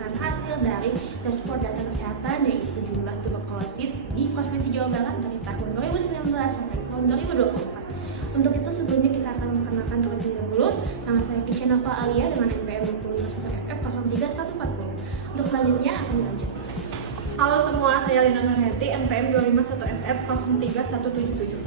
berdasarkan hasil dari dashboard data kesehatan, yaitu jumlah tuberkulosis di Provinsi Jawa Barat dari tahun 2019 sampai tahun 2024. Untuk itu sebelumnya kita akan memperkenalkan terlebih dahulu. Nama saya Kisha Nova Alia dengan NPM 251FF031140. Untuk selanjutnya akan dilanjutkan. Halo semua, saya Lina Nurhati, NPM 251FF03177.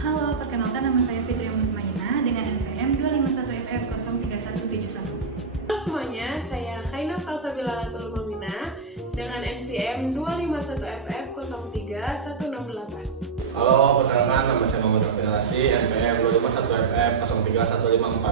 Halo, perkenalkan nama saya Fitri Mutmainah dengan NPM 251FF03171. Halo semuanya, saya Khaina Salsabila Tulumamina dengan NPM 251FF03168. Halo, perkenalkan nama saya Muhammad Rafi Narasi, NPM 251FF03154.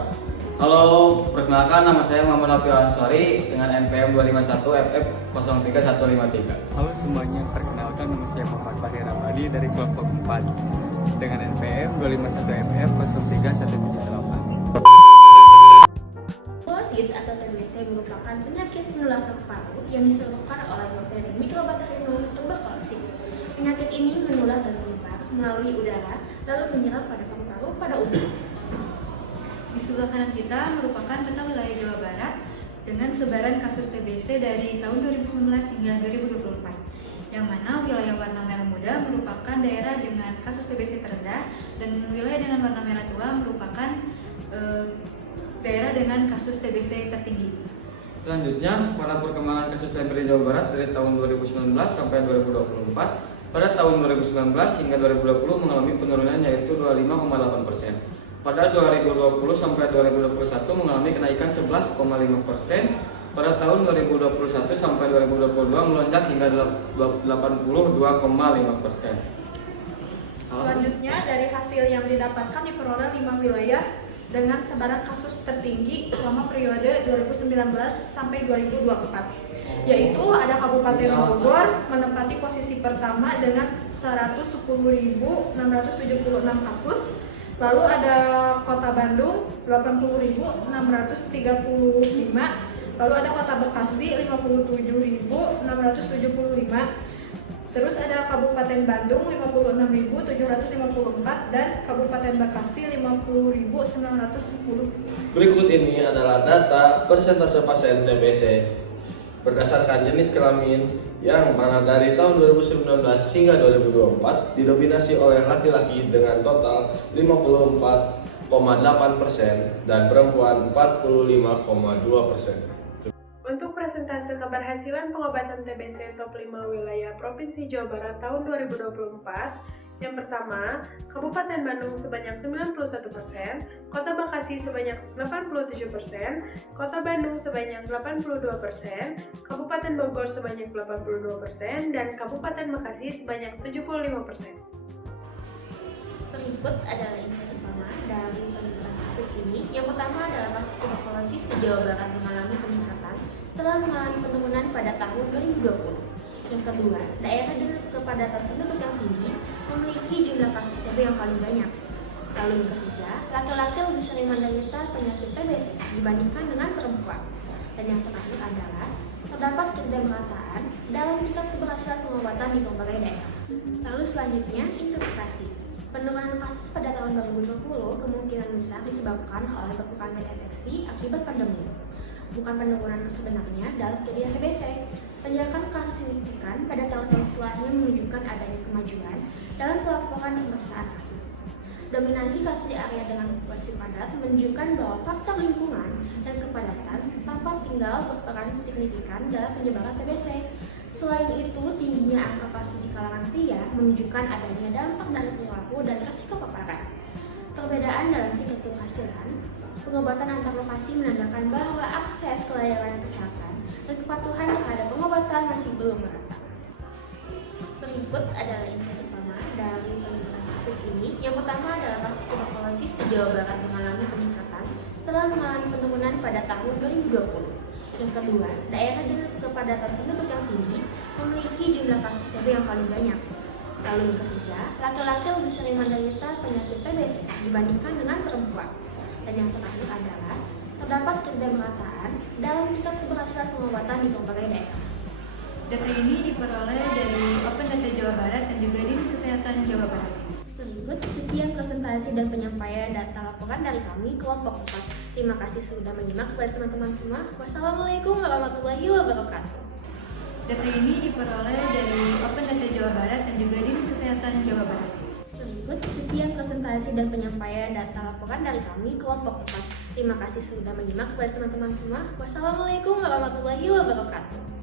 Halo, perkenalkan nama saya Muhammad Rafi Ansari dengan NPM 251FF03153. Halo semuanya, perkenalkan nama saya Muhammad Fahri Ramadi dari kelompok 4 dengan NPM 251FF03178. Tuberkulosis atau TBC merupakan penyakit menular paru yang disebabkan oleh bakteri Mycobacterium tuberculosis. Penyakit ini menular dan menyebar melalui udara, lalu menyerang pada paru-paru pada umumnya. Di sebelah kanan kita merupakan peta wilayah Jawa Barat dengan sebaran kasus TBC dari tahun 2019 hingga 2024. Yang mana wilayah warna merah muda merupakan daerah dengan kasus TBC terendah dan wilayah dengan warna merah tua merupakan daerah dengan kasus TBC tertinggi. Selanjutnya, pada perkembangan kasus TB di Jawa Barat dari tahun 2019 sampai 2024. Pada tahun 2019 hingga 2020 mengalami penurunan yaitu 25,8%. Pada 2020 sampai 2021 mengalami kenaikan 11,5%. Pada tahun 2021 sampai 2022 melonjak hingga 82,5%. Selanjutnya, dari hasil yang didapatkan diperoleh 5 wilayah dengan sebaran kasus tertinggi selama periode 2019 sampai 2024, yaitu ada Kabupaten Bogor menempati posisi pertama dengan 110.676 kasus, lalu ada Kota Bandung 80.635, lalu ada Kota Bekasi 57.675, terus ada Kabupaten Bandung 56.754 dan Kabupaten Bekasi 50.910. Berikut ini adalah data persentase pasien TBC berdasarkan jenis kelamin yang mana dari tahun 2019 hingga 2024 didominasi oleh laki-laki dengan total 54,8% dan perempuan 45,2%. Untuk persentase keberhasilan pengobatan TBC top 5 wilayah Provinsi Jawa Barat tahun 2024, yang pertama, Kabupaten Bandung sebanyak 91%, Kota Bekasi sebanyak 87%, Kota Bandung sebanyak 82%, Kabupaten Bogor sebanyak 82%, dan Kabupaten Bekasi sebanyak 75%. Berikut adalah info pertama dari peningkatan kasus ini. Yang pertama adalah kasus tuberkulosis di Jawa Barat mengalami peningkatan setelah mengalami penurunan pada tahun 2020. Yang kedua, daerah dengan kepadatan penduduk yang tinggi memiliki jumlah kasus TB yang paling banyak. Lalu yang ketiga, laki-laki lebih sering menderita penyakit TBC dibandingkan dengan perempuan. Dan yang terakhir adalah terdapat ketidakmerataan dalam tingkat keberhasilan pengobatan di berbagai daerah. Lalu selanjutnya, interpretasi. Penurunan kasus pada tahun 2020 kemungkinan besar disebabkan oleh berkurangnya deteksi akibat pandemi. Bukan penurunan sebenarnya dalam kejadian TBC. Peningkatan kasus signifikan pada tahun-tahun setelahnya menunjukkan adanya kemajuan dalam pelaporan pemeriksaan kasus. Dominasi kasus di area dengan populasi padat menunjukkan bahwa faktor lingkungan dan kepadatan tempat tinggal berperan signifikan dalam penyebaran TBC. Selain itu, tingginya angka kasus di kalangan pria menunjukkan adanya dampak dari perilaku dan risiko paparan. Perbedaan dalam tingkat keberhasilan pengobatan antar lokasi menandakan bahwa akses ke layanan kesehatan dan kepatuhan terhadap pengobatan masih belum merata. Berikut adalah info pertama dari peningkatan kasus ini. Yang pertama adalah kasus tuberkulosis di Jawa Barat mengalami peningkatan setelah mengalami penurunan pada tahun 2020. Yang kedua, daerah dengan kepadatan penduduk yang tinggi memiliki jumlah kasus TB yang paling banyak. Lalu yang ketiga, laki-laki lebih sering menderita penyakit TBC dibandingkan dengan perempuan. Dan yang terakhir adalah terdapat ketidakmerataan dalam tingkat keberhasilan pengobatan di berbagai daerah. Data ini diperoleh dari Open Data Jawa Barat dan juga Dinas Kesehatan Jawa Barat. Berikut sekian sekian presentasi dan penyampaian data laporan dari kami kelompok 4. Terima kasih sudah menyimak kepada teman-teman semua. Wassalamualaikum warahmatullahi wabarakatuh. Data ini diperoleh dari Open Data Jawa Barat dan juga Dinas Kesehatan Jawa Barat. Berikut sekian presentasi dan penyampaian data laporan dari kami kelompok 4. Terima kasih sudah menyimak kepada teman-teman semua. Wassalamualaikum warahmatullahi wabarakatuh.